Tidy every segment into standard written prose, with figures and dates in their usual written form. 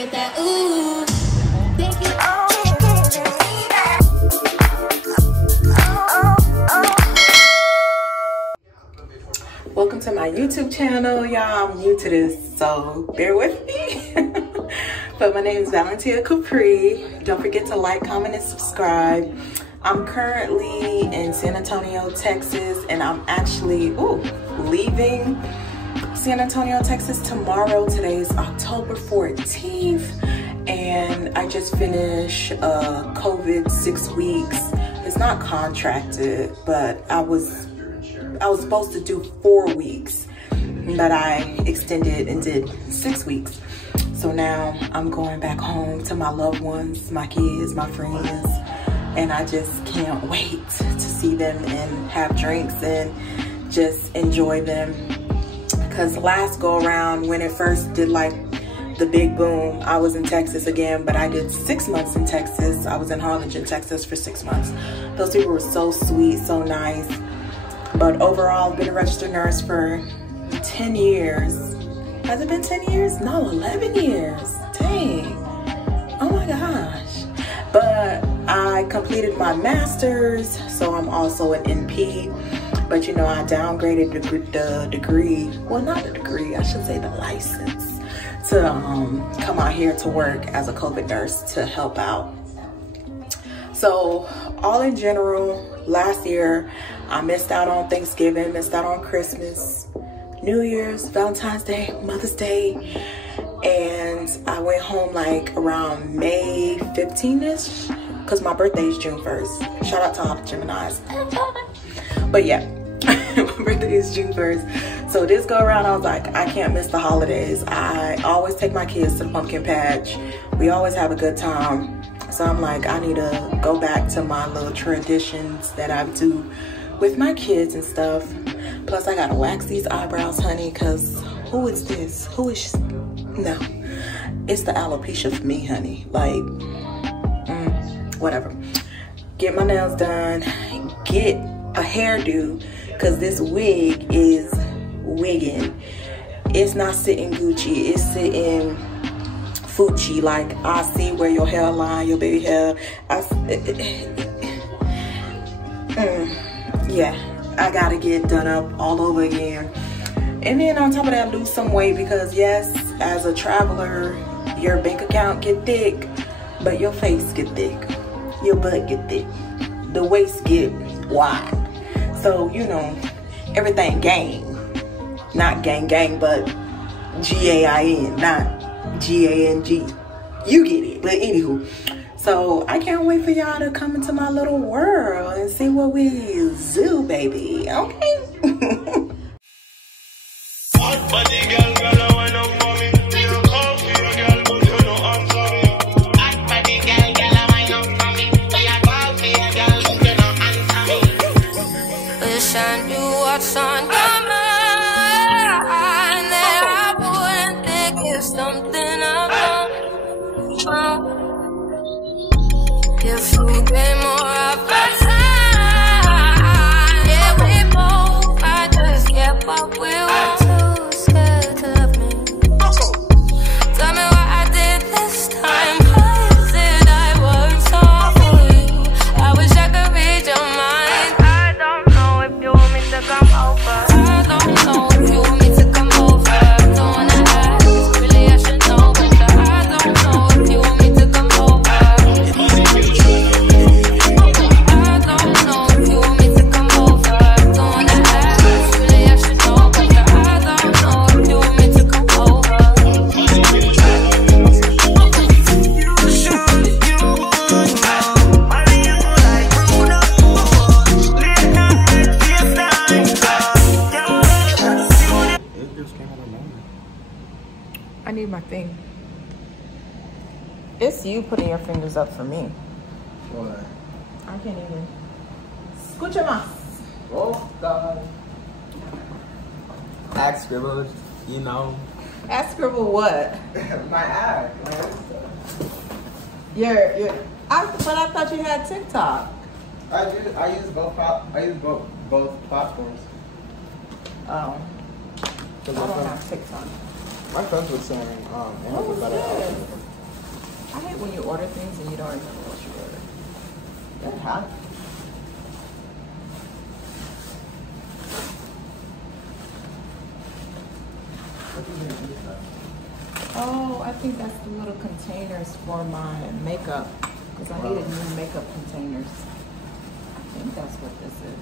get that ooh. Welcome to my YouTube channel, y'all. I'm new to this, so bear with me. But my name is Valentia Capri. Don't forget to like, comment, and subscribe. I'm currently in San Antonio, Texas, and I'm actually leaving San Antonio, Texas tomorrow. Today's October 14th, and I just finished COVID 6 weeks. It's not contracted, but I was supposed to do 4 weeks, but I extended and did 6 weeks. So now I'm going back home to my loved ones, my kids, my friends, and I just can't wait to see them and have drinks and just enjoy them. Because last go around, when it first did like the big boom, I was in Texas again, but I did 6 months in Texas. I was in Harlingen, Texas for 6 months. Those people were so sweet, so nice. But overall, I've been a registered nurse for 10 years. Has it been 10 years? No, 11 years. Dang. Oh my gosh. But I completed my master's, so I'm also an NP. But you know, I downgraded the degree. Well, not the degree, I should say the license, to come out here to work as a COVID nurse to help out. So all in general, last year, I missed out on Thanksgiving, missed out on Christmas, New Year's, Valentine's Day, Mother's Day, and I went home like around May 15th-ish, because my birthday is June 1st. Shout out to all the Geminis. But yeah, my birthday is June 1st. So this go around, I was like, I can't miss the holidays. I always take my kids to the pumpkin patch. We always have a good time. So I'm like, I need to go back to my little traditions that I do with my kids and stuff. Plus I gotta wax these eyebrows, honey, because who is this? Who is no, it's the alopecia for me, honey. Like, whatever. Get my nails done, get a hairdo, because this wig is wigging. It's not sitting Gucci, it's sitting Fucci. Like, I see where your hairline, your baby hair, yeah, I gotta get done up all over again. And then on top of that, lose some weight, because yes, as a traveler, your bank account get thick, but your face get thick, your butt get thick, the waist get wide. So, you know, everything gang. Not gang gang, but G-A-I-N, not G-A-N-G. You get it, but anywho. So I can't wait for y'all to come into my little world and see what we do, baby. Okay? Wish I knew what's on your mind, that I wouldn't think it's something about. If you get more of a time, yeah, we both, I just get what we want. Too scared to love me. Tell me what I did this time. Why is it I worked so for you? I wish I could read your mind. I don't know if you want me to come over. I don't know if you want me to come over. Don't wanna ask, really I should know, but I don't know if you want me to come over. I need my thing. It's you putting your fingers up for me. What? I can't even. Escucha más. Oh, God. Act scribbled, you know. Ask Scribble what? My act. But I thought you had TikTok. I use both platforms. Oh. I don't have TikTok. My friends were saying, it was a better algorithm. when you order things and you don't remember what you ordered? That happened. Oh, I think that's the little containers for my makeup. Because I needed new makeup containers. I think that's what this is.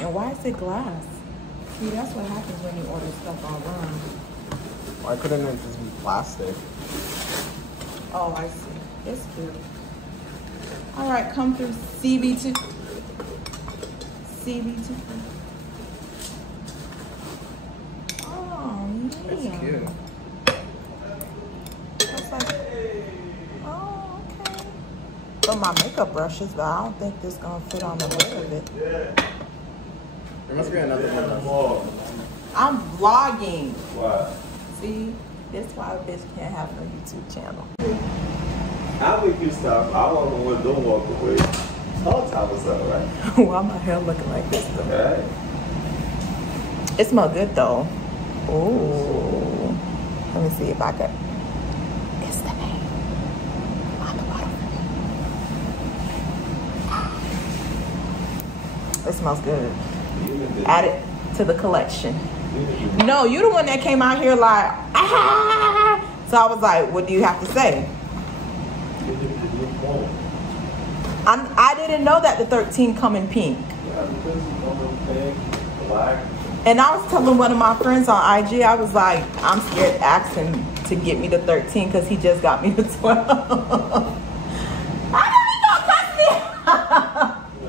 And why is it glass? See, that's what happens when you order stuff online. Why couldn't it just be plastic? Oh, I see. It's good. All right, come through CB2. CB2. Oh, yeah. It's cute. It's like, oh, okay. For my makeup brushes, but I don't think this is gonna fit on the lid of it. There must be another one. I'm vlogging. Why? See, that's why a bitch can't have no YouTube channel. I'll make you stop. I walk away, don't walk away. All time is up, right? Why my hair looking like this though? Right. It smells good though. Ooh. Let me see if I can. It's the name on the bottom. It smells good. Add it to the collection. No, you the one that came out here like, ah. So I was like, what do you have to say? I didn't know that the 13 come in pink. Yeah, because you come in pink, black. And I was telling one of my friends on IG, I was like, I'm scared to ask him to get me the 13 because he just got me the 12. I know he gonna cuss me.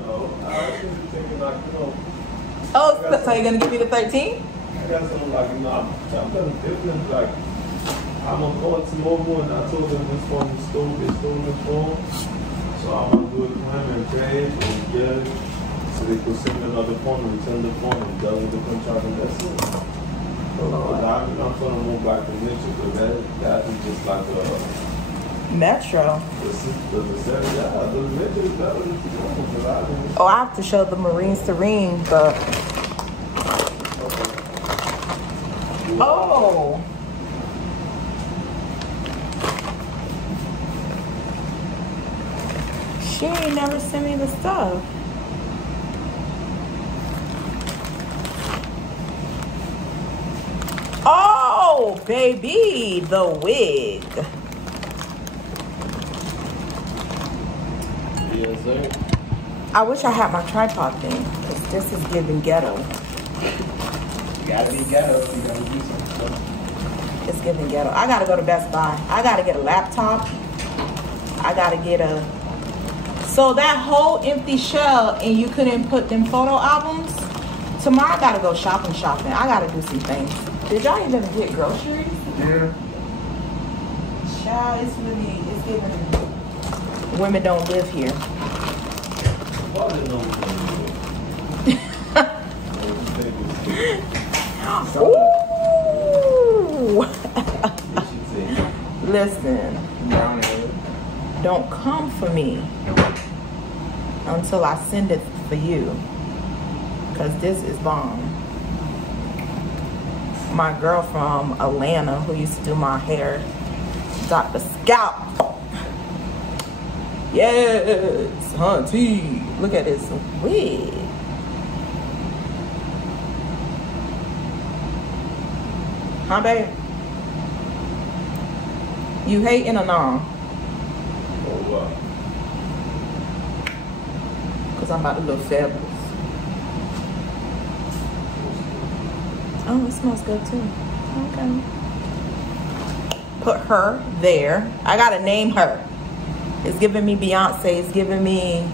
No, I was just thinking like, you know. Oh, so you're gonna give me the 13? I got something like, you know, I'm gonna different. Like, I'm gonna go to mobile and I told them this phone is stolen, they stole the phone. So I'm gonna do it for him and pay it and get it. So they could send another phone and return the phone and done with the contract and that's it. But I'm trying to move back to Metro because that is just like a Metro. The Metro is better than the phone. Oh, I have to show the Marines to ring, but oh. She ain't never sent me the stuff. Oh, baby, the wig. Yes, sir. I wish I had my tripod thing, because this is giving ghetto. You gotta be ghetto. You gotta do some stuff. It's giving ghetto. I gotta go to Best Buy. I gotta get a laptop. I gotta get a... So that whole empty shell and you couldn't put them photo albums? Tomorrow I gotta go shopping. I gotta do some things. Did y'all even get groceries? Yeah. Child, it's giving... Women don't live here. Ooh. Listen, don't come for me until I send it for you, because this is bomb. My girl from Atlanta who used to do my hair, Dr. Scalp. Yes, hunty. Look at this wig. Huh, babe? You hating or no? Oh, wow. Because I'm about to look fabulous. Oh, it smells good too. Okay. Put her there. I gotta name her. It's giving me Beyonce. It's giving me...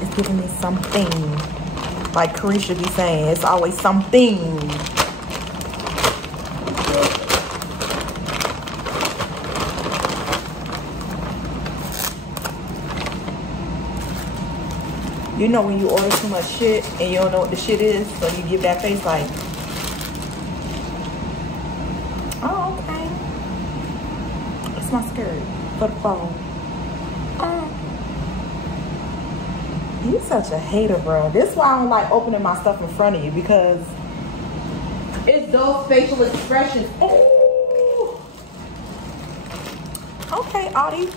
It's giving me something. Like Carisha be saying, it's always something. You know when you order too much shit and you don't know what the shit is, so you give that face like, oh, okay. It's my skirt for the phone. You such a hater, bro. This is why I don't like opening my stuff in front of you, because It's those facial expressions. Oh. Okay, Audie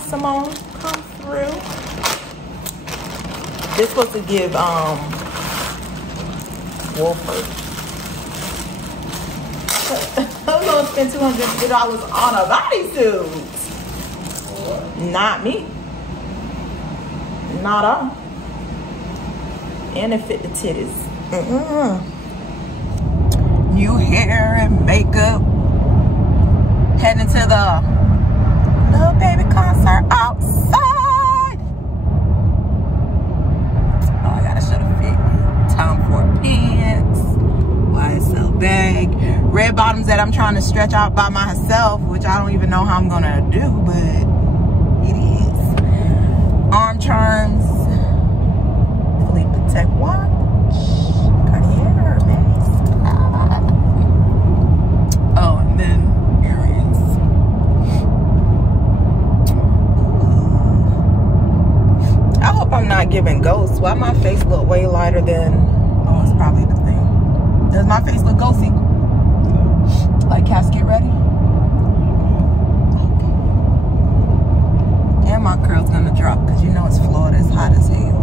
Simone, come through. This was to give Wolford. I'm gonna spend $250 on a bodysuit. Not me. Not all. And it fit the titties. New hair and makeup. Heading to the Lil Baby concert outside. Oh, I gotta show the fit. Tom Ford pants. YSL bag. Red bottoms that I'm trying to stretch out by myself, which I don't even know how I'm gonna do, but it is. Arm charms. Philippe Patek watch. Cartier, Hermes. Oh, and then earrings. Ooh. I hope I'm not giving ghosts. Why my face look way lighter than... Oh, it's probably the thing. Does my face look ghosty? Like casket ready? Okay. And my curl's gonna drop because you know it's Florida, it's hot as hell.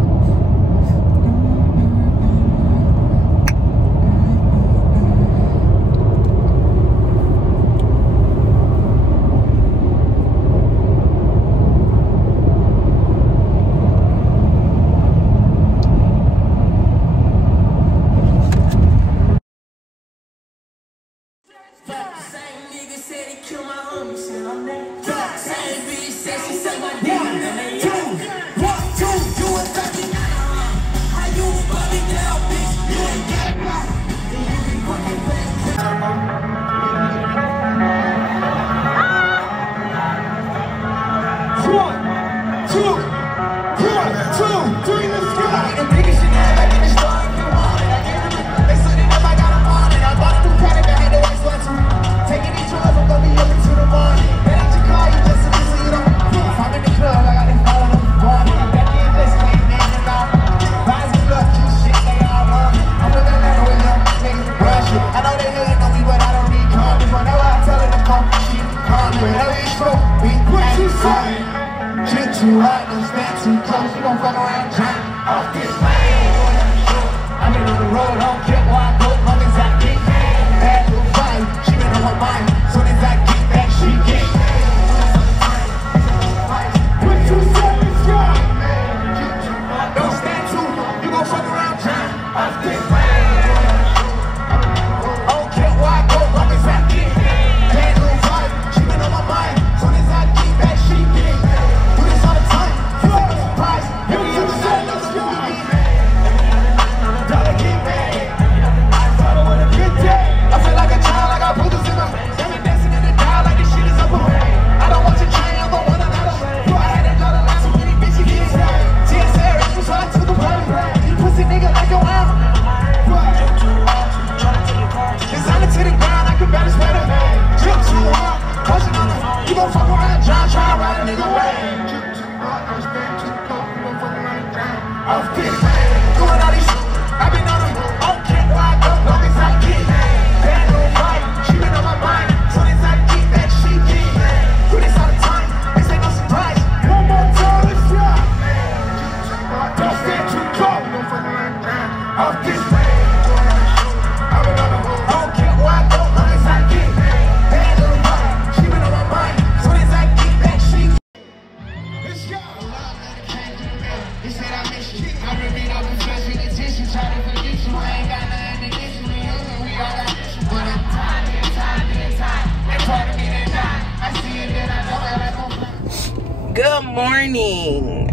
Good morning.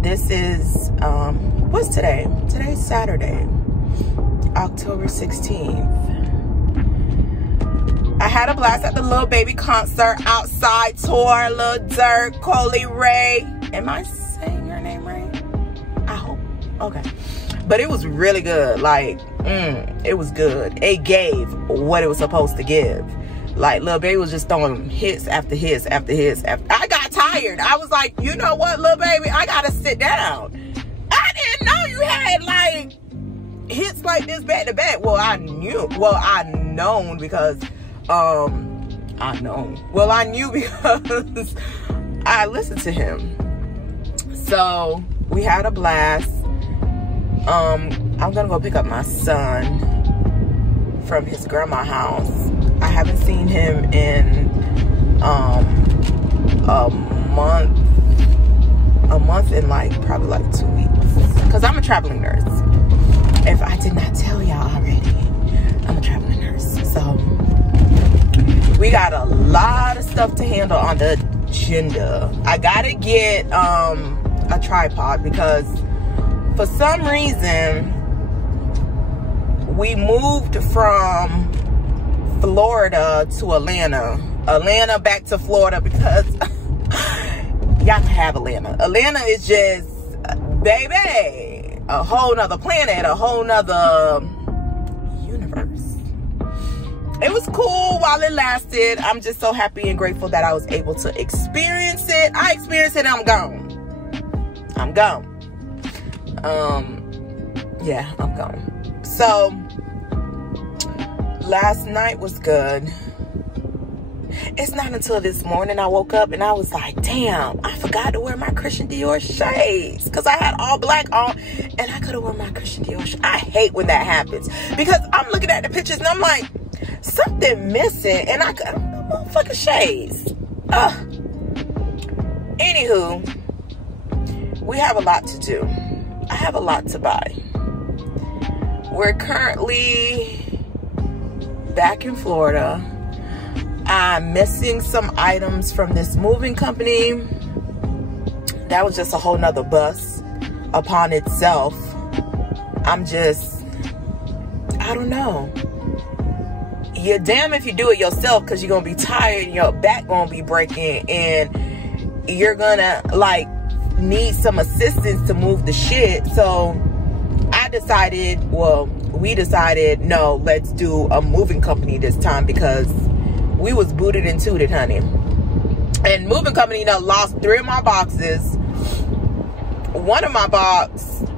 This is what's today? Today's Saturday, October 16th. I had a blast at the Lil Baby concert outside. Tour, Lil Durk, Coley Ray. Am I saying your name right? I hope. Okay. But it was really good. Like, it was good. It gave what it was supposed to give. Like, Lil Baby was just throwing hits after hits after hits after. I got tired. I was like, you know what, Lil Baby? I gotta sit down. I didn't know you had, like, hits like this back to back. Well, I knew because I listened to him. So we had a blast. I'm gonna go pick up my son from his grandma's house. I haven't seen him in a month and like probably like 2 weeks, because I'm a traveling nurse. If I did not tell y'all already, I'm a traveling nurse. So we got a lot of stuff to handle on the agenda. I gotta get a tripod because for some reason we moved from Florida to Atlanta back to Florida because y'all can have Atlanta. Atlanta is just, baby, a whole nother planet, a whole nother universe. It was cool while it lasted. I'm just so happy and grateful that I was able to experience it. I experienced it and I'm gone. Yeah, I'm gone. So last night was good. It's not until this morning I woke up and I was like, damn, I forgot to wear my Christian Dior shades, because I had all black on and I could have worn my Christian Dior shades. I hate when that happens because I'm looking at the pictures and I'm like, something missing, and I got motherfucking shades. Anywho, we have a lot to do. I have a lot to buy. We're currently back in Florida. I'm missing some items from this moving company. That was just a whole nother bus upon itself. I don't know. You're damn if you do it yourself, because you're gonna be tired and your back gonna be breaking and you're gonna like need some assistance to move the shit. So we decided, no, let's do a moving company this time, because we was booted and tooted, honey. And moving company done lost 3 of my boxes. One of my boxes,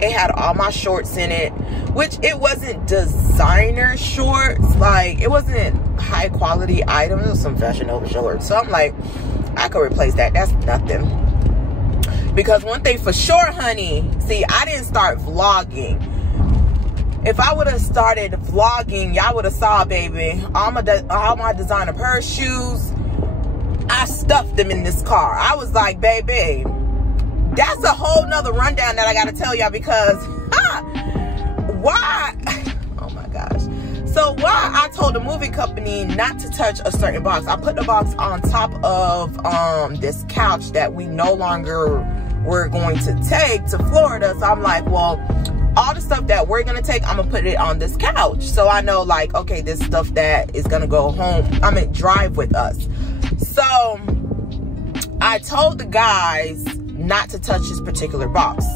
it had all my shorts in it, which it wasn't designer shorts. Like, it wasn't high quality items. It was some Fashion Nova shorts. So I'm like, I could replace that. That's nothing. Because one thing for sure, honey, see, I didn't start vlogging. If I would have started vlogging, y'all would have saw, baby, all my designer purse, shoes, I stuffed them in this car. I was like, baby, that's a whole nother rundown that I got to tell y'all, because why? Oh my gosh. So why I told the moving company not to touch a certain box. I put the box on top of this couch that we no longer were going to take to Florida. So I'm like, well, all the stuff that we're gonna take, I'm gonna put it on this couch, so I know, like, okay, this stuff that is gonna go home, drive with us. So I told the guys not to touch this particular box,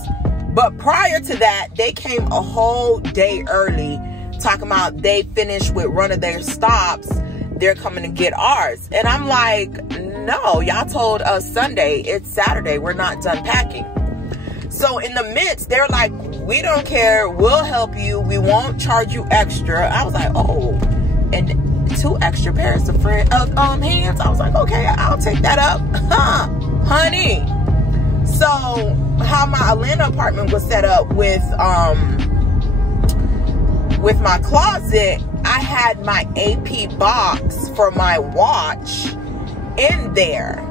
but prior to that, they came a whole day early talking about they finished with one of their stops, they're coming to get ours. And I'm like, no, y'all told us Sunday, it's Saturday, we're not done packing. So in the midst, they're like, we don't care, we'll help you, we won't charge you extra. I was like, oh, and 2 extra pairs of hands. I was like, okay, I'll take that up, honey. So how my Atlanta apartment was set up with my closet, I had my AP box for my watch in there,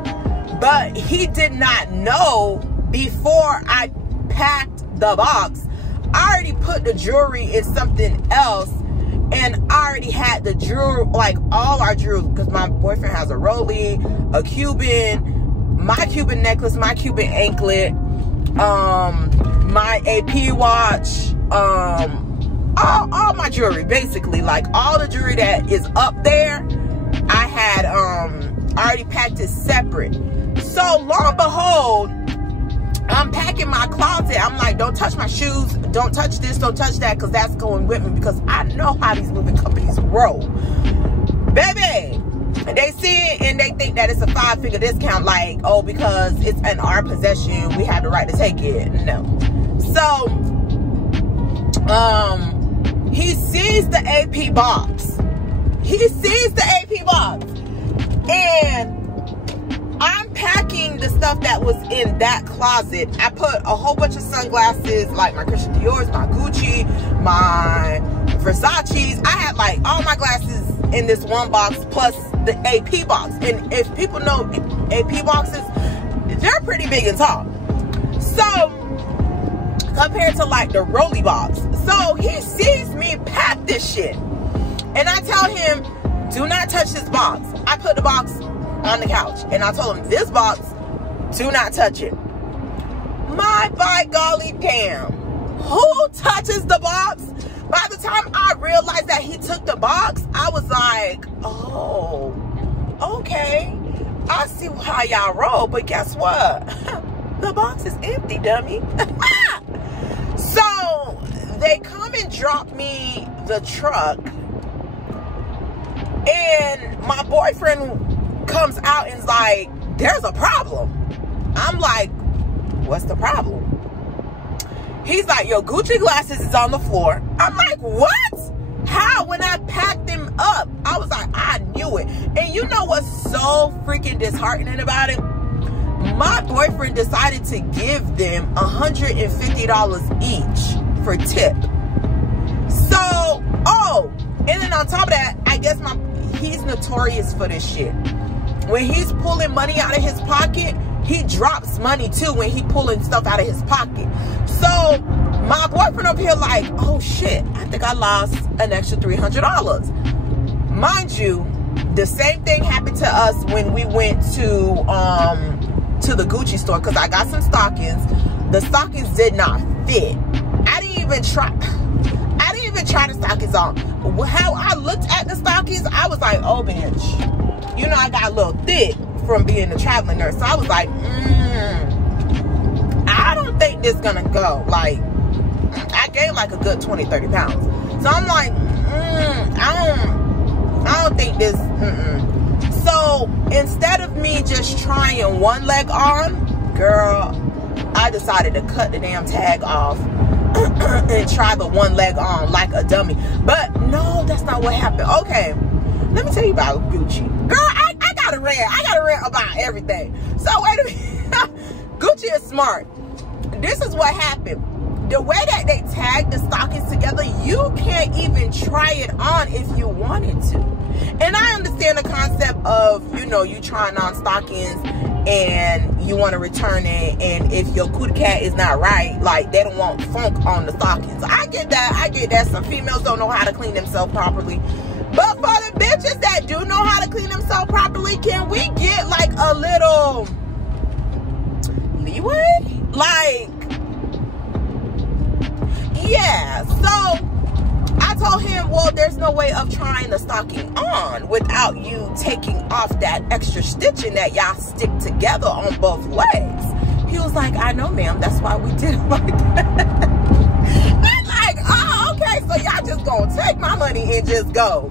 but he did not know before I packed the box. I already put the jewelry in something else, and I already had the jewelry, like all our jewelry, because my boyfriend has a Rollie, a Cuban, my Cuban necklace, my Cuban anklet, my AP watch, all my jewelry, basically, like all the jewelry that is up there, I had I already packed it separate. So lo and behold, I'm packing my closet. I'm like, don't touch my shoes, don't touch this, don't touch that, because that's going with me, because I know how these moving companies roll. Baby, they see it and they think that it's a 5-figure discount, like, oh, because it's in our possession, we have the right to take it. No. So he sees the AP box. He sees the AP box. And I'm packing the stuff that was in that closet. I put a whole bunch of sunglasses, like my Christian Dior's, my Gucci, my Versace's. I had like all my glasses in this one box plus the AP box. And if people know AP boxes, they're pretty big and tall. So compared to like the Rolly box. So he sees me pack this shit. And I tell him, do not touch this box. I put the box on the couch. And I told him, this box, do not touch it. My by golly damn. Who touches the box? By the time I realized that he took the box, I was like, oh, okay. I see how y'all roll, but guess what? The box is empty, dummy. So they come and drop me the truck. And my boyfriend comes out and is like, there's a problem. I'm like, what's the problem? He's like, your Gucci glasses is on the floor. I'm like, what? How? When I packed them up, I was like, I knew it. And you know what's so freaking disheartening about it? My boyfriend decided to give them $150 each for tip. So, oh, and then on top of that, I guess he's notorious for this shit. When he's pulling money out of his pocket, he drops money too when he pulling stuff out of his pocket. So my boyfriend up here like, oh shit, I think I lost an extra $300. Mind you, the same thing happened to us when we went to the Gucci store, because I got some stockings. The stockings did not fit. I didn't even try the stockings on. How I looked at the stockings, I was like, oh bitch, you know, I got a little thick from being a traveling nurse. So I was like, I don't think this gonna go. Like, I gained like a good 20-30 pounds. So I'm like, I don't think this. So instead of me just trying one leg on, girl, I decided to cut the damn tag off and try the one leg on like a dummy. But no, that's not what happened. Okay, let me tell you about Gucci. Girl, I got a rant about everything. So wait a minute. Gucci is smart. This is what happened. The way that they tag the stockings together, you can't even try it on if you wanted to. And I understand the concept of, you know, you trying on stockings and you want to return it, and if your cootie cat is not right, like, they don't want funk on the stockings. I get that. Some females don't know how to clean themselves properly. But for the bitches that do know how to clean themselves properly, can we get like a little leeway? Like, yeah. So I told him, well, there's no way of trying the stocking on without you taking off that extra stitching that y'all stick together on both legs. He was like, I know, ma'am, that's why we did it like that. I'm like, oh, okay, so y'all just gonna take my money and just go.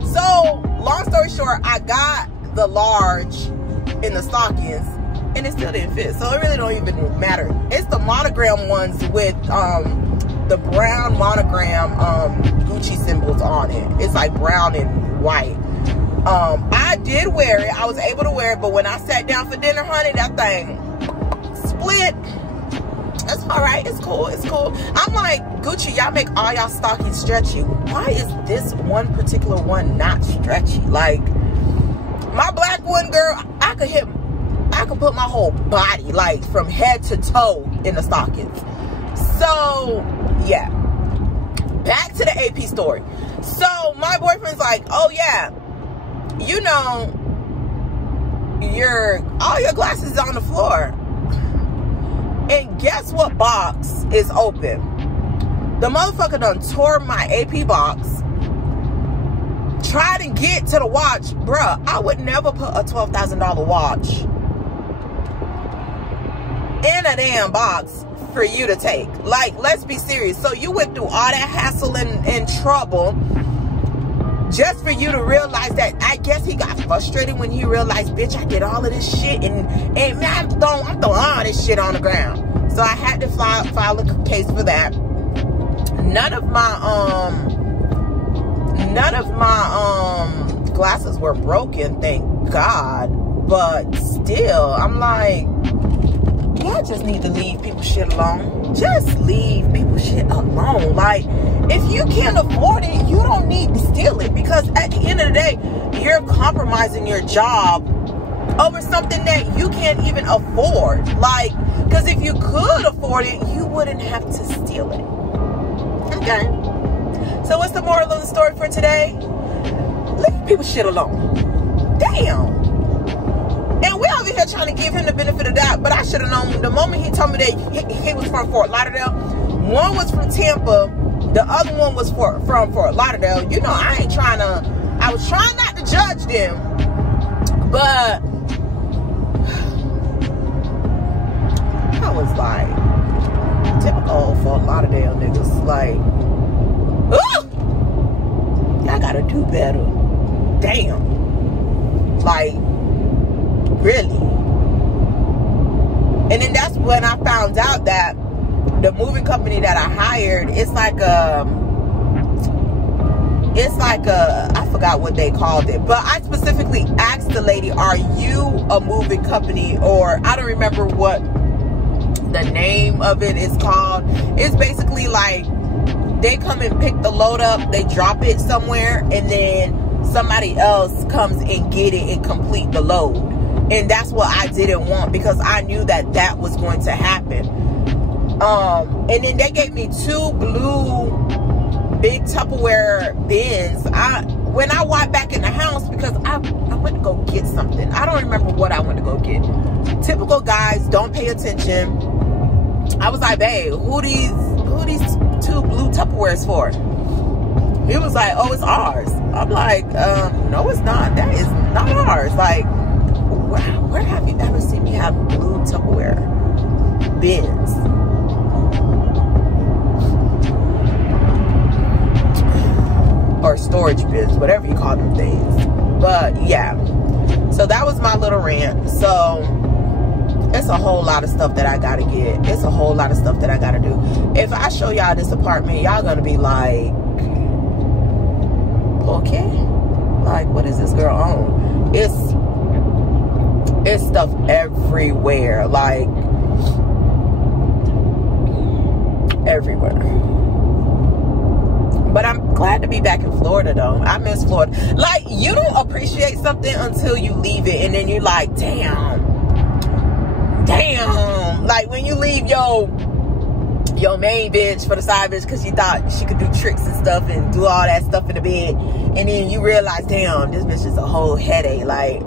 So long story short, I got the large in the stockings and it still didn't fit. So it really don't even matter. It's the monogram ones with the brown monogram Gucci symbols on it. It's like brown and white. I did wear it. I was able to wear it, but when I sat down for dinner, honey, that thing split. That's all right. It's cool. It's cool. I'm like, Gucci, y'all make all y'all stockings stretchy. Why is this one particular one not stretchy? Like, my black one, girl, I could put my whole body, like, from head to toe in the stockings. So, yeah. Back to the AP story. So, my boyfriend's like, oh, yeah, you know, all your glasses are on the floor. And guess what box is open? The motherfucker done tore my AP box. Tried to get to the watch. Bruh, I would never put a $12,000 watch in a damn box for you to take. Like, let's be serious. So you went through all that hassle and trouble just for you to realize that. I guess he got frustrated when he realized, bitch, I did all of this shit and man, I'm throwing all this shit on the ground. So I had to file a case for that. none of my glasses were broken, thank God. But still, I'm like, y'all just need to leave people shit alone. Just leave people shit alone. Like, if you can't afford it, you don't need to steal it, because at the end of the day, you're compromising your job over something that you can't even afford. Like, because if you could afford it, you wouldn't have to steal it. Okay? So what's the moral of the story for today? Leave people shit alone. Damn. And we over here trying to give him the benefit of the doubt, but I should have known the moment he told me that he was from Fort Lauderdale. One was from Tampa, the other one was from Fort Lauderdale. You know, I was trying not to judge them, but I was like, typical Fort Lauderdale niggas, like, y'all gotta do better. Damn. Like, really. And then that's when I found out that the moving company that I hired, it's like a, I forgot what they called it, but I specifically asked the lady, are you a moving company? Or I don't remember what the name of it is called. It's basically like they come and pick the load up, they drop it somewhere, and then somebody else comes and get it and complete the load. And that's what I didn't want, because I knew that that was going to happen. And then they gave me 2 blue big Tupperware bins. When I walked back in the house, because I went to go get something. I don't remember what I went to go get. Typical guys don't pay attention. I was like, babe, who these 2 blue Tupperwares for? He was like, oh, it's ours. I'm like, no, it's not. That is not ours. Like, where have you ever seen me have blue Tupperware bins? Or storage bins, whatever you call them things. But yeah, so that was my little rant. So it's a whole lot of stuff that I gotta get. It's a whole lot of stuff that I gotta do. If I show y'all this apartment, y'all gonna be like, okay, like, what is this girl on? It's stuff everywhere, like everywhere. But I'm glad to be back in Florida, though. I miss Florida. Like, you don't appreciate something until you leave it, and then you're like, damn. Like, when you leave your main bitch for the side bitch because you thought she could do tricks and stuff and do all that stuff in the bed, and then you realize, damn, this bitch is a whole headache. Like,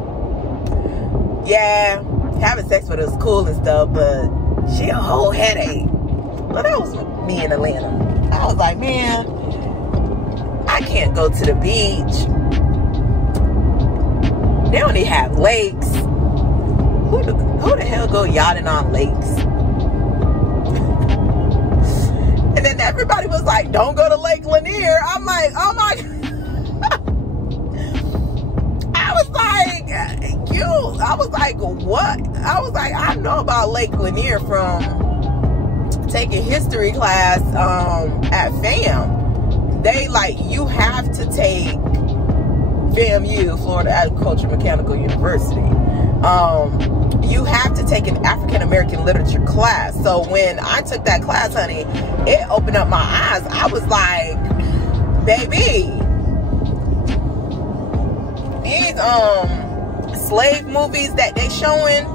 yeah, having sex with her is cool and stuff, but she a whole headache. Well, that was me in Atlanta. I was like, man, I can't go to the beach. They don't even have lakes. Who the hell go yachting on lakes? And then everybody was like, don't go to Lake Lanier. I'm like, oh my God. I was like, what? I was like, I know about Lake Lanier from taking history class at FAM. They like, you have to take FAMU, Florida Agriculture Mechanical University. You have to take an African American literature class. So when I took that class, honey, it opened up my eyes. I was like, baby, these slave movies that they showing,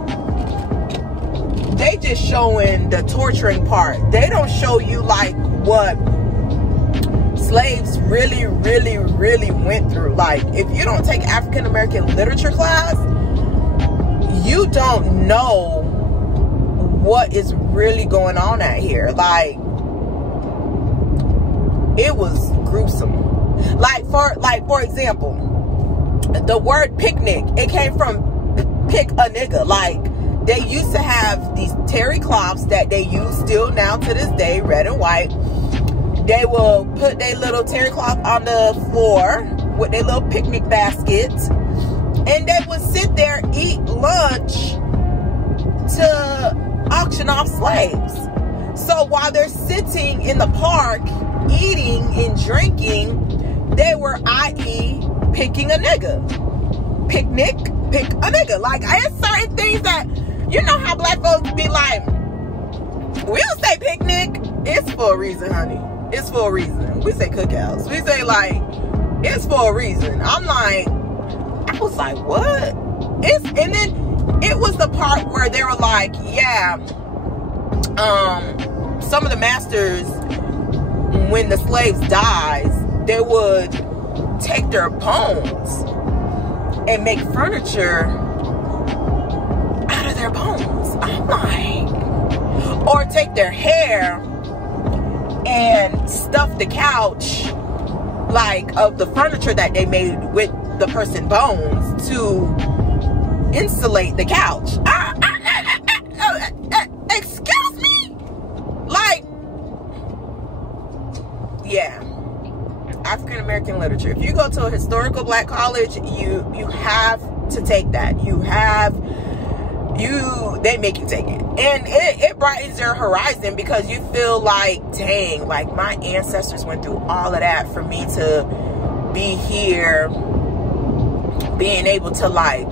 they just showing the torturing part. They don't show you like what slaves really went through. Like, if you don't take African American literature class, you don't know what is really going on out here. Like, it was gruesome. Like for example, the word picnic, it came from pick a nigga. Like, they used to have these terry cloths that they use still now to this day, red and white. They will put their little terry cloth on the floor with their little picnic baskets, and they would sit there, eat lunch to auction off slaves. So while they're sitting in the park eating and drinking, they were, i.e., picking a nigga. Picnic, pick a nigga. Like, it's certain things that, you know how black folks be like, we don't say picnic. It's for a reason, honey. It's for a reason. We say cookouts. We say, like, it's for a reason. I'm like, I was like, what? And then it was the part where they were like, yeah, some of the masters, when the slaves dies, they would take their bones and make furniture out of their bones. I'm like, or take their hair and stuff the couch, like, of the furniture that they made with the person's bones to insulate the couch. Excuse me? Like, yeah. African American literature. If you go to a historical black college, you have to take that. They make you take it. And it brightens your horizon, because you feel like, dang, like my ancestors went through all of that for me to be here, being able to like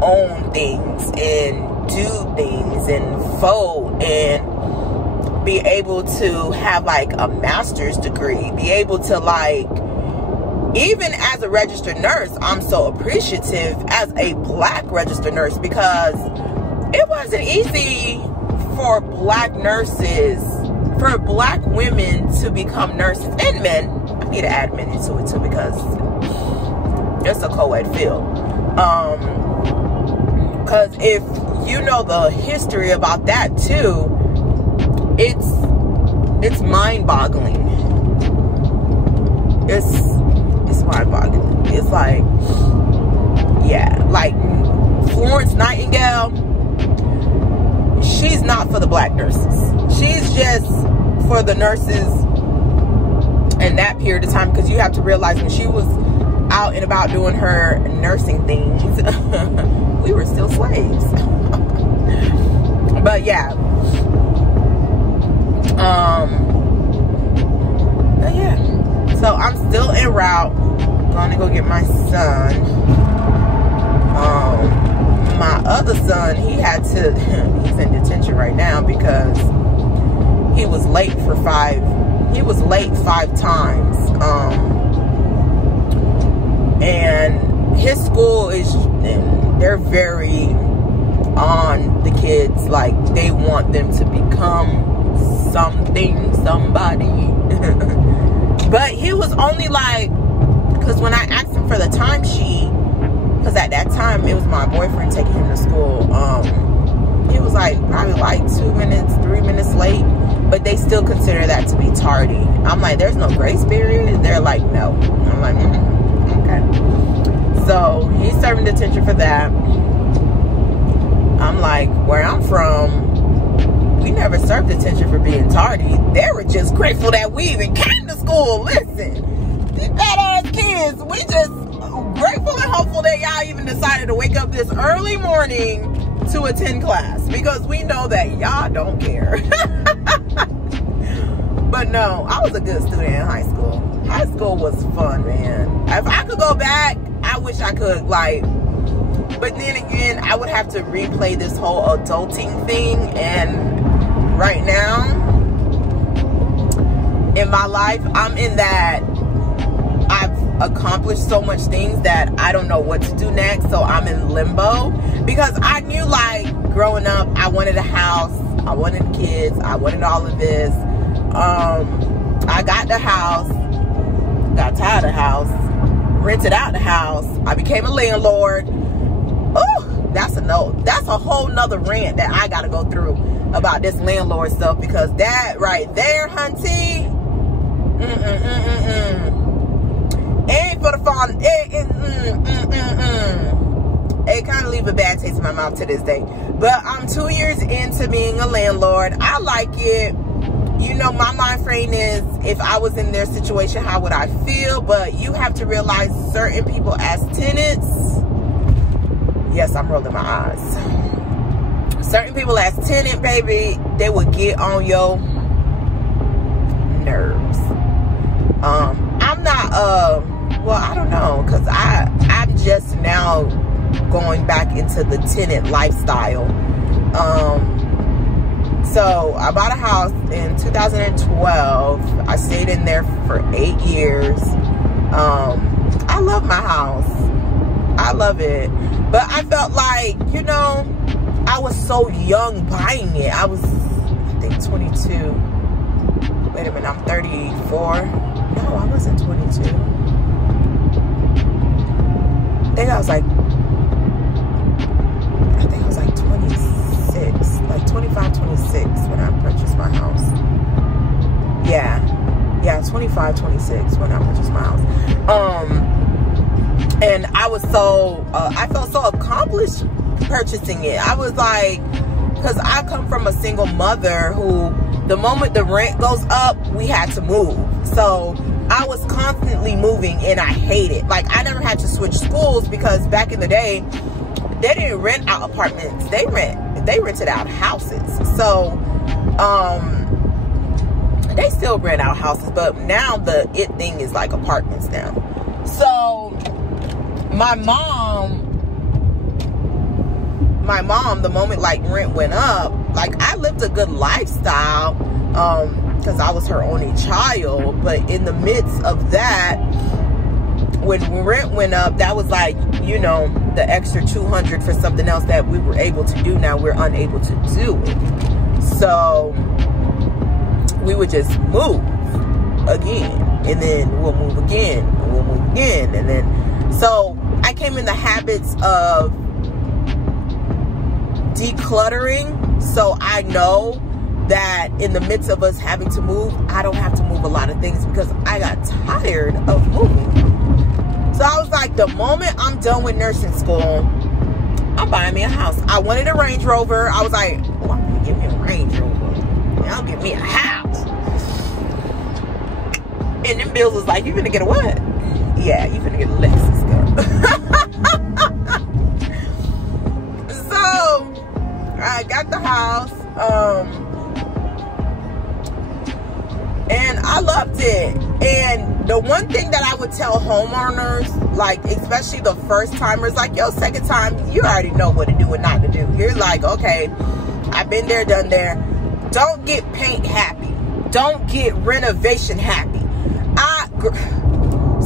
own things and do things and vote and be able to have like a master's degree, be able to like, even as a registered nurse, I'm so appreciative as a black registered nurse, because it wasn't easy for black nurses, for black women to become nurses, and men. I need to add men into it too, because it's a co-ed field. Because if you know the history about that too, it's mind-boggling. It's mind-boggling. It's like, yeah, like Florence Nightingale, she's not for the black nurses. She's just for the nurses in that period of time, because you have to realize when she was out and about doing her nursing things, we were still slaves. But yeah. But yeah. So I'm still en route. Going to go get my son. My other son, he's in detention right now because he was late for five times. And his school they're very on the kids, like they want them to become somebody. But he was only like, because when I asked him for the timesheet, because at that time it was my boyfriend taking him to school, he was like probably like 2 minutes, 3 minutes late, but they still consider that to be tardy. I'm like, there's no grace period? They're like, no. I'm like, okay. So he's serving detention for that. I'm like, where I'm from, we never served detention for being tardy. They were just grateful that we even came to school. Listen, these badass kids, we just grateful and hopeful that y'all even decided to wake up this early morning to attend class, because we know that y'all don't care. But no, I was a good student in high school. High school was fun, man. If I could go back, I wish I could, like, but then again, I would have to replay this whole adulting thing. And right now in my life, I'm in that I've accomplished so much things that I don't know what to do next. So I'm in limbo, because I knew, like, growing up, I wanted a house, I wanted kids, I wanted all of this. I got the house, got tired of the house, rented out the house, I became a landlord. Oh, that's a whole nother rant that I gotta go through about this landlord stuff, because that right there, hunty, ain't for the fun. It kind of leave a bad taste in my mouth to this day. But I'm 2 years into being a landlord. I like it. You know, my mind frame is, if I was in their situation, how would I feel? But you have to realize certain people as tenants, yes, I'm rolling my eyes. Certain people as tenant, baby, they would get on your nerves. now going back into the tenant lifestyle. So I bought a house in 2012. I stayed in there for 8 years. I love my house. I love it. But I felt like, you know, I was so young buying it. I was, I think, 22. Wait a minute, I'm 34. No, I wasn't 22. I think I was like 26, like 25, 26 when I purchased my house. Yeah, 25, 26 when I purchased my house. And I was so, I felt so accomplished purchasing it. I was like, because I come from a single mother who, the moment the rent goes up, we had to move. So I was constantly moving, and I hate it. Like, I never had to switch schools, because back in the day, they didn't rent out apartments. They rented out houses. So they still rent out houses, but now the it thing is like apartments now. So my mom, the moment like rent went up, like I lived a good lifestyle because I was her only child. But in the midst of that, when rent went up, that was like, you know, the extra $200 for something else that we were able to do. Now we're unable to do it. So we would just move again, and then we'll move again, and we'll move again. And then, so I came in the habits of decluttering. So I know that in the midst of us having to move, I don't have to move a lot of things, because I got tired of moving. So I was like, the moment I'm done with nursing school, I'm buying me a house. I wanted a Range Rover. I was like, oh, I'm gonna give me a Range Rover. I'll give me a house. And then Bills was like, you finna get a what? Yeah, you finna get a Lexus, girl. So I got the house. And I loved it. And the one thing that I would tell homeowners, like especially the first timers, like, yo, second time, you already know what to do and not to do. You're like, okay, I've been there, done there. Don't get paint happy. Don't get renovation happy.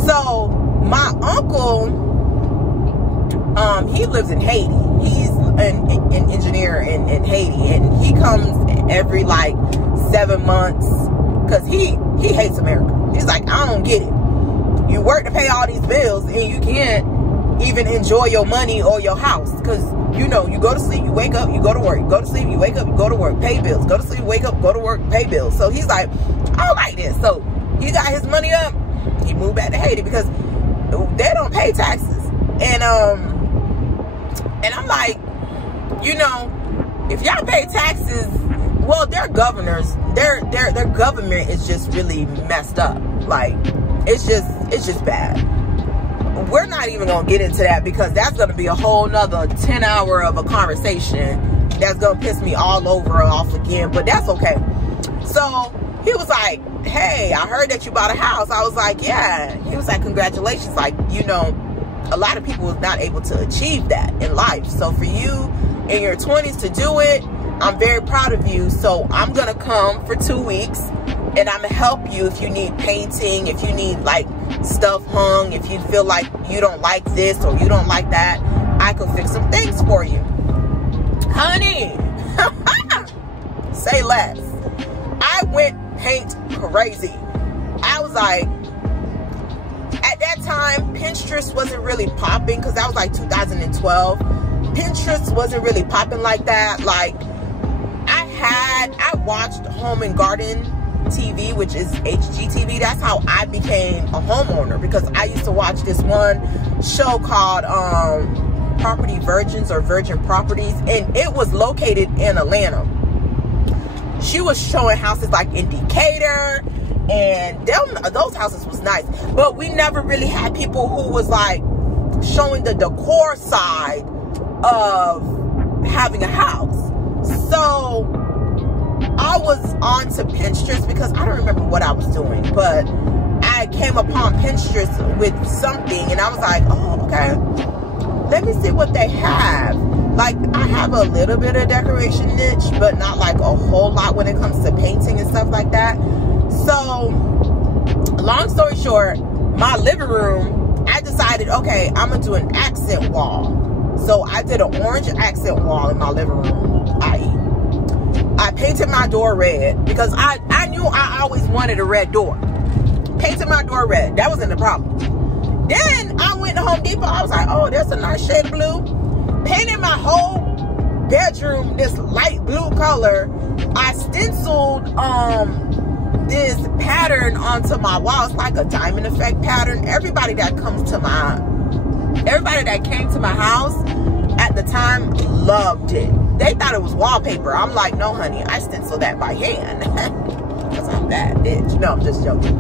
So my uncle, he lives in Haiti. He's an engineer in Haiti, and he comes every like 7 months, because he hates America. He's like, I don't get it. You work to pay all these bills, and you can't even enjoy your money or your house, because, you know, you go to sleep, you wake up, you go to work. You go to sleep, you wake up, you go to work, pay bills. Go to sleep, wake up, go to work, pay bills. So he's like, I don't like this. So he got his money up. He moved back to Haiti, because they don't pay taxes. And I'm like, you know, if y'all pay taxes, well, their governors, their government is just really messed up. Like, it's just bad. We're not even gonna get into that, because that's gonna be a whole nother 10 hour of a conversation that's gonna piss me all over off again, but that's okay. So he was like, hey, I heard that you bought a house. I was like, yeah. He was like, congratulations. Like, you know, a lot of people was not able to achieve that in life. So for you in your 20s to do it, I'm very proud of you. So I'm gonna come for 2 weeks, and I'm gonna help you if you need painting, if you need like stuff hung, if you feel like you don't like this or you don't like that, I can fix some things for you. Honey, say less. I went paint crazy. I was like, at that time, Pinterest wasn't really popping, because that was like 2012. Pinterest wasn't really popping like that. Like, I watched Home and Garden TV, which is HGTV. That's how I became a homeowner, because I used to watch this one show called Property Virgins, or Virgin Properties, and it was located in Atlanta. She was showing houses like in Decatur, and those houses was nice, but we never really had people who was like showing the decor side of having a house. So I was on to Pinterest, because I don't remember what I was doing, but I came upon Pinterest with something, and I was like, oh, okay. let me see what they have. Like, I have a little bit of decoration niche, but not like a whole lot when it comes to painting and stuff like that. So, long story short, my living room, I decided, okay, I'm gonna do an accent wall. So I did an orange accent wall in my living room, I painted my door red because I knew I always wanted a red door. Painted my door red. That wasn't the problem. Then I went to Home Depot. I was like, oh, that's a nice shade of blue. Painted my whole bedroom this light blue color. I stenciled this pattern onto my wall. It's like a diamond effect pattern. Everybody that came to my house at the time loved it. They thought it was wallpaper. I'm like, no, honey, I stenciled that by hand. Because I'm that bitch. No, I'm just joking.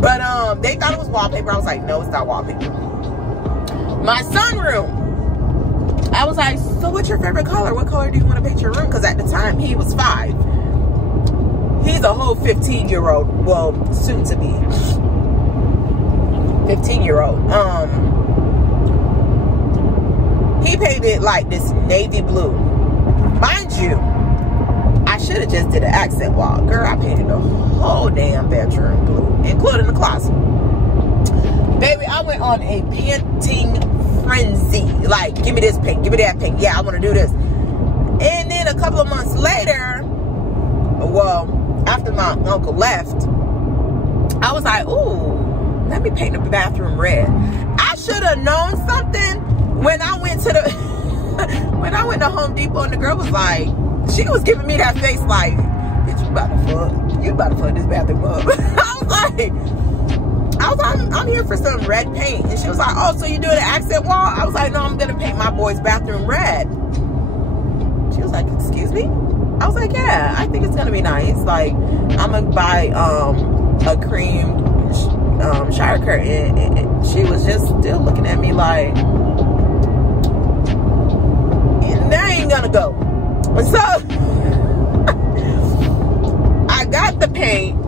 But they thought it was wallpaper. I was like, no, it's not wallpaper. My sunroom. I was like, so what's your favorite color? What color do you want to paint your room? Because at the time, he was 5. He's a whole 15-year-old. Well, soon to be 15-year-old. He painted like this navy blue. Mind you, I should have just did an accent wall. Girl, I painted the whole damn bedroom blue, including the closet. Baby, I went on a painting frenzy. Like, give me this paint, give me that paint. Yeah, I want to do this. And then a couple of months later, well, after my uncle left, I was like, ooh, let me paint the bathroom red. I should have known something when I went to the when I went to Home Depot, and the girl was like, she was giving me that face like, bitch, you about to fuck this bathroom up. I was like, I'm here for some red paint. And she was like, oh, so you doing an accent wall? I was like, no, I'm gonna paint my boy's bathroom red. She was like, excuse me? I was like, yeah, I think it's gonna be nice. Like, I'm gonna buy a cream shower curtain. And she was just still looking at me like, that ain't gonna go. So I got the paint.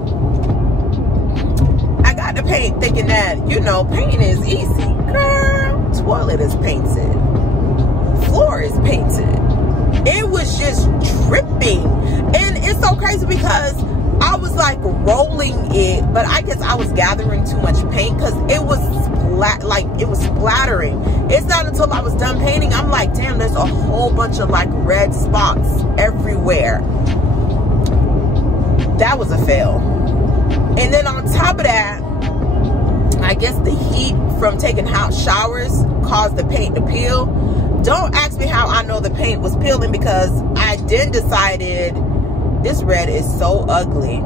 Thinking that, you know, painting is easy. Girl, toilet is painted. Floor is painted. It was just dripping. And it's so crazy because I was like rolling it, but I guess I was gathering too much paint because it was splattering. It's not until I was done painting, I'm like, damn, there's a whole bunch of like red spots everywhere. That was a fail. And then on top of that, I guess the heat from taking hot showers caused the paint to peel. Don't ask me how I know the paint was peeling, because I then decided this red is so ugly.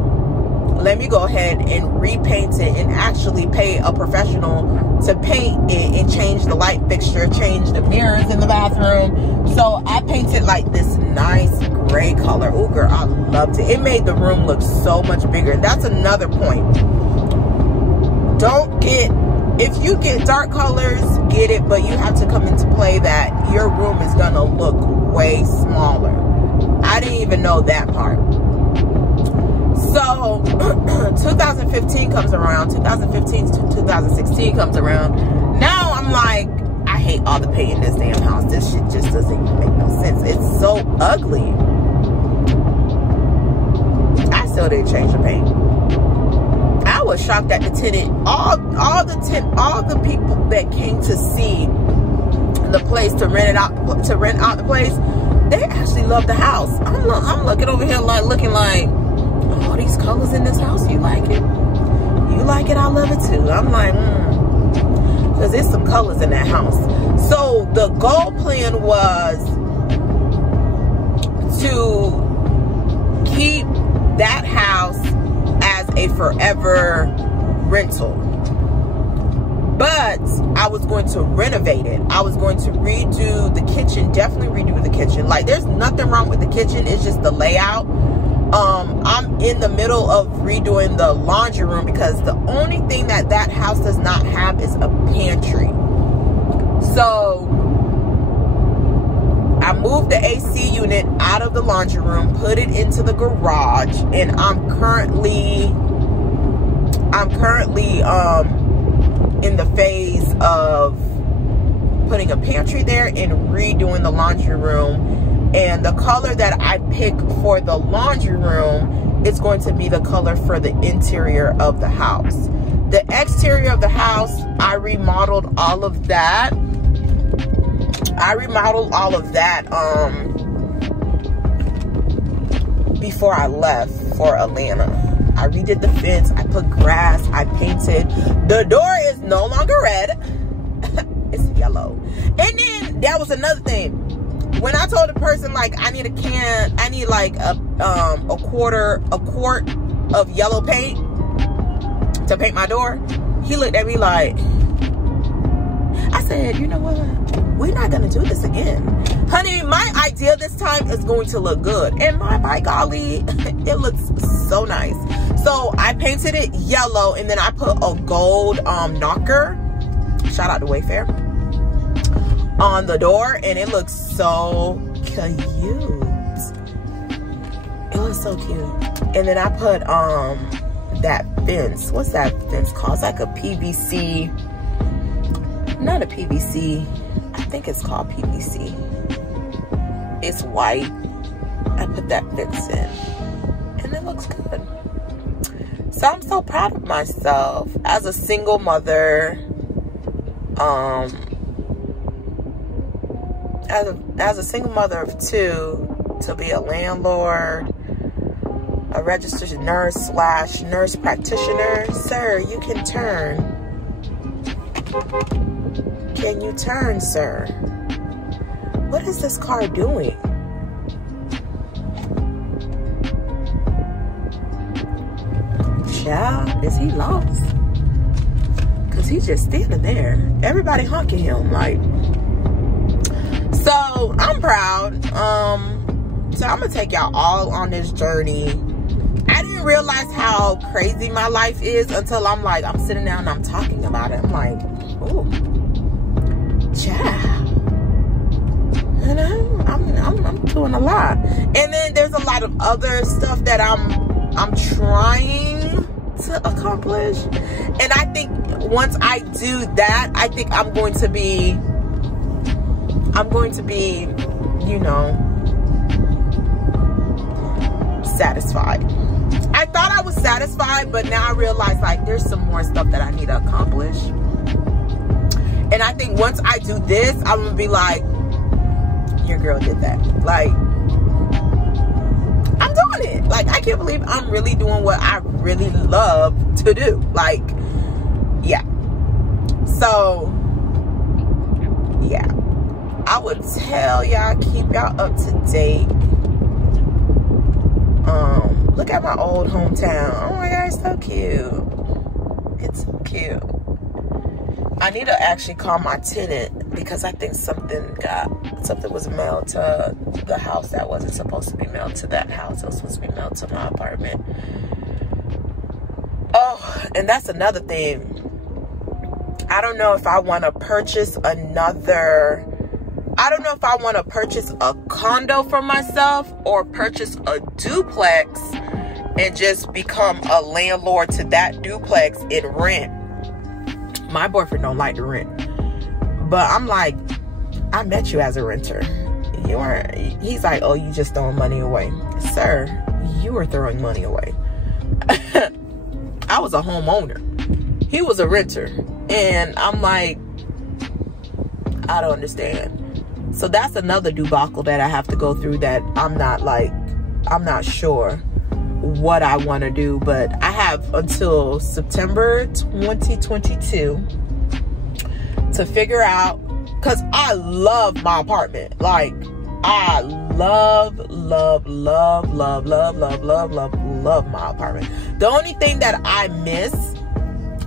Let me go ahead and repaint it and actually pay a professional to paint it and change the light fixture, change the mirrors in the bathroom. So I painted like this nice gray color. Oh girl, I loved it. It made the room look so much bigger. And that's another point. If you get dark colors, get it, but you have to come into play that your room is gonna look way smaller. I didn't even know that part. So 2015 comes around, 2015 to 2016 comes around. Now I'm like, I hate all the paint in this damn house. This shit just doesn't even make no sense. It's so ugly. I still didn't change the paint. I was shocked at the tenant. All the people that came to see the place, to rent out the place, they actually love the house. I'm looking over here like looking like, all these colors in this house, you like it? You like it? I love it too. I'm like, because there's some colors in that house. So the goal plan was to keep that house as a forever rental, but I was going to renovate it. I was going to redo the kitchen, definitely redo the kitchen. Like, there's nothing wrong with the kitchen, it's just the layout. I'm in the middle of redoing the laundry room, because the only thing that house does not have is a pantry. So I moved the AC unit out of the laundry room, put it into the garage, and I'm currently in the phase of putting a pantry there and redoing the laundry room. And the color that I pick for the laundry room is going to be the color for the interior of the house. The exterior of the house, I remodeled all of that. Before I left for Atlanta. I redid the fence, I put grass, I painted. The door is no longer red. It's yellow. And then there was another thing. When I told the person, like, I need like a quart of yellow paint to paint my door, he looked at me like, I said, you know what? We're not gonna do this again. Honey, my idea this time is going to look good. And by golly, it looks so nice. So I painted it yellow, and then I put a gold knocker, shout out to Wayfair, on the door, and it looks so cute. It looks so cute. And then I put that fence. What's that fence called? It's like a PVC. Not a PVC. I think it's called PVC. It's white. I put that fence in, and it looks good. So I'm so proud of myself as a single mother. As a single mother of two, to be a landlord, a registered nurse / nurse practitioner. Sir, you can turn. Can you turn, sir? What is this car doing? Child, is he lost? Because he's just standing there. Everybody honking him like. So I'm proud. So I'm gonna take y'all all on this journey. I didn't realize how crazy my life is until I'm sitting down and I'm talking about it. I'm like, ooh, child. You know, I'm doing a lot. And then there's a lot of other stuff that I'm trying to accomplish. And I think once I do that, I think I'm going to be, you know, satisfied. I thought I was satisfied, but now I realize like there's some more stuff that I need to accomplish. And I think once I do this, I'm gonna be like, your girl did that. Like, I'm doing it. Like, I can't believe I'm really doing what I really love to do. Like, yeah. So, yeah. I would tell y'all, keep y'all up to date. Look at my old hometown. Oh my God, it's so cute. It's so cute. I need to actually call my tenant because I think something was mailed to the house that wasn't supposed to be mailed to that house. It was supposed to be mailed to my apartment. Oh, and that's another thing. I don't know if I want to purchase another. I don't know if I want to purchase a condo for myself or purchase a duplex and just become a landlord to that duplex and rent. My boyfriend don't like to rent, but I'm like, I met you as a renter. You aren't. He's like, oh, you just throwing money away. Sir, you are throwing money away. I was a homeowner. He was a renter. And I'm like, I don't understand. So that's another debacle that I have to go through that I'm not sure what I want to do. But I have until September 2022 to figure out, because I love my apartment. Like, I love my apartment. The only thing that I miss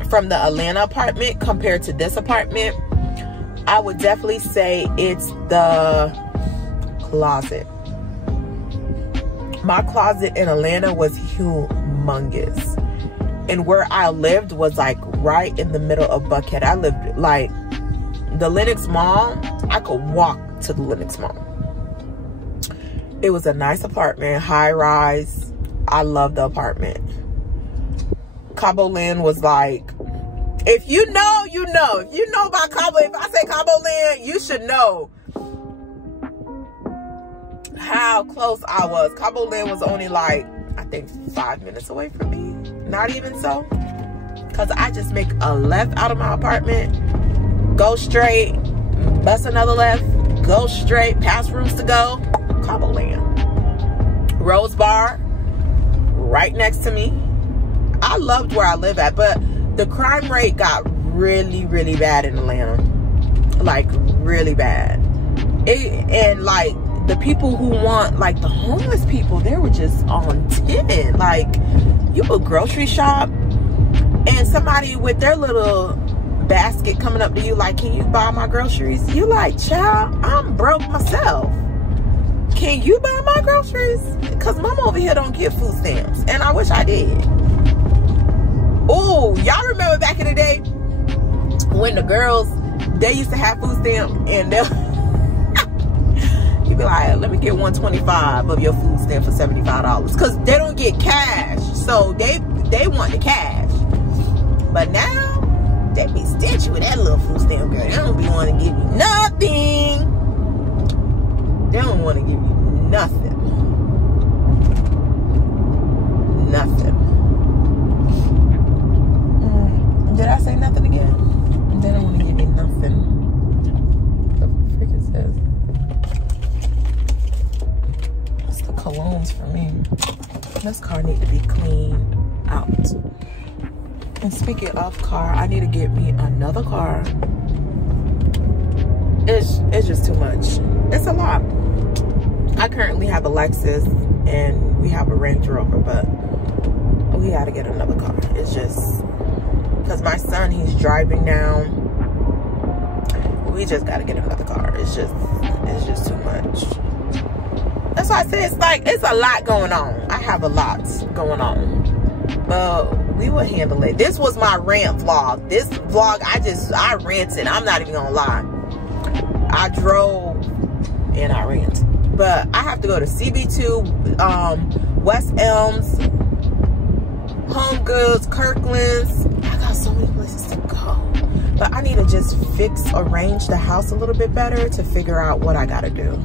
from the Atlanta apartment compared to this apartment, I would definitely say it's the closet. My closet in Atlanta was humongous. And where I lived was like right in the middle of Buckhead. I lived like the Lenox Mall. I could walk to the Lenox Mall. It was a nice apartment, high rise. I loved the apartment. Cabo Land was like If you know, you know. If you know about Cabo, if I say Cabo Land, you should know how close I was. Cabo Land was only like, I think 5 minutes away from me. Not even so. Because I just make a left out of my apartment, go straight, bust another left, go straight, past rooms to go, Cabo Land. Rose Bar, right next to me. I loved where I live at, but the crime rate got really, really bad in Atlanta. Like, really bad. And like, the people who want, like the homeless people, they were just on 10. Like, you would grocery shop and somebody with their little basket coming up to you like, can you buy my groceries? You like, child, I'm broke myself. Can you buy my groceries? Because mom over here don't get food stamps. And I wish I did. Oh, y'all remember back in the day when the girls, they used to have food stamps and they'll you'd be like, let me get 125 of your food stamp for $75. Because they don't get cash. So they want the cash. But now, they be stingy with that little food stamp, girl. They don't be wanting to give you nothing. They don't want to give you nothing. Nothing. Did I say nothing again? They don't want to give me nothing. What the freak is this? That's the colognes for me. This car need to be cleaned out. And speaking of car, I need to get me another car. It's just too much. It's a lot. I currently have a Lexus and we have a Range Rover, but we gotta get another car. It's just because my son, he's driving now. We just gotta get another car. It's just too much. That's why I say it's a lot going on. I have a lot going on, but we will handle it. This was my rant vlog. This vlog, I ranted. I'm not even gonna lie. I drove and I ranted. But I have to go to CB2, West Elms, Home Goods, Kirkland's. I got so many places to go. But I need to just arrange the house a little bit better to figure out what I gotta do.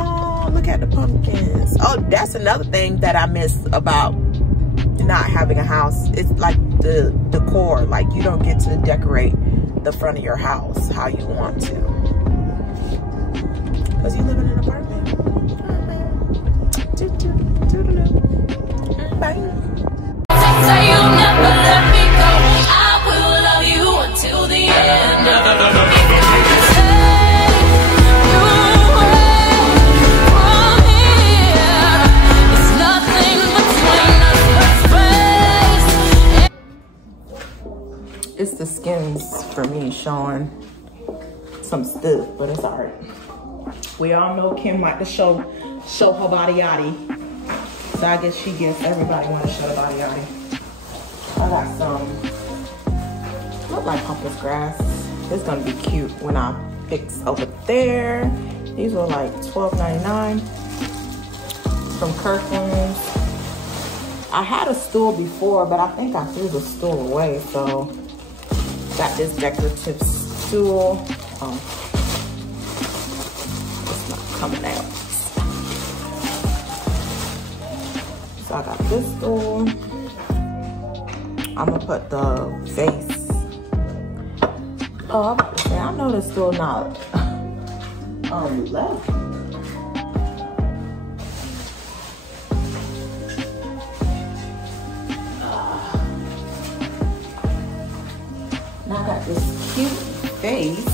Oh, look at the pumpkins. Oh, that's another thing that I miss about not having a house. It's like the decor. Like, you don't get to decorate the front of your house how you want to. Because you live in an apartment. Bye. Say you'll never let me go. I will love you until the end. It's the skins for me showing some stuff, but it's alright. We all know Kim like to show her body yaddy. So I guess she gets everybody want to show the body yaddy. I got some look like pampas grass. It's gonna be cute when I fix over there. These were like $12.99 from Kirkland's. I had a stool before, but I think I threw the stool away, so got this decorative stool. It's not coming out. So I got this stool. I'm gonna put the vase. Oh, I'm about to say, I know the stool not left. Now I got this cute vase.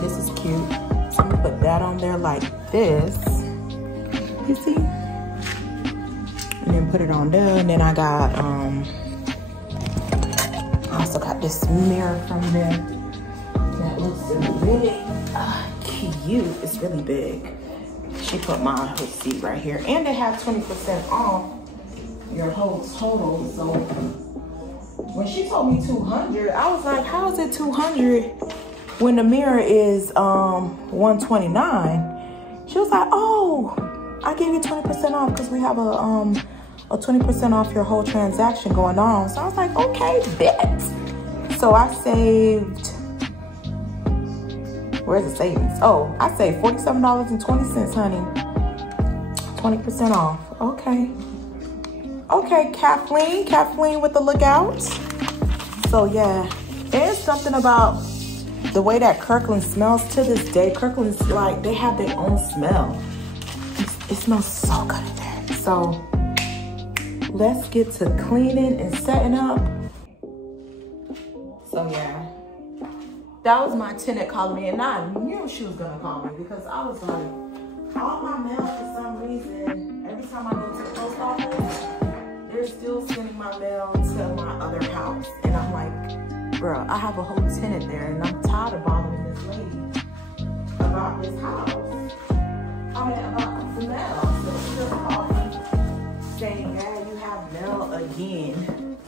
This is cute. So I'm gonna put that on there like this. You see? And then put it on there. And then I got, I also got this mirror from there that looks really cute. It's really big. She put my receipt right here. And they have 20% off your whole total. So when she told me 200, I was like, how is it 200 when the mirror is 129? She was like, oh, I gave you 20% off because we have a or 20% off your whole transaction going on. So I was like, okay, bet. So I saved, where's the savings? Oh, I saved $47.20, honey. 20% off. Okay. Okay, Kathleen with the lookout. So yeah, there's something about the way that Kirkland smells to this day. Kirkland's like, they have their own smell. It smells so good in there. So let's get to cleaning and setting up. So yeah, that was my tenant calling me, and I knew she was gonna call me because I was like, all my mail for some reason, every time I go to the post office, they're still sending my mail to my other house. And I'm like, bro, I have a whole tenant there, and I'm tired of bothering this lady about this house. I mean, about the mail. So she just called me saying, yeah, you have mail again.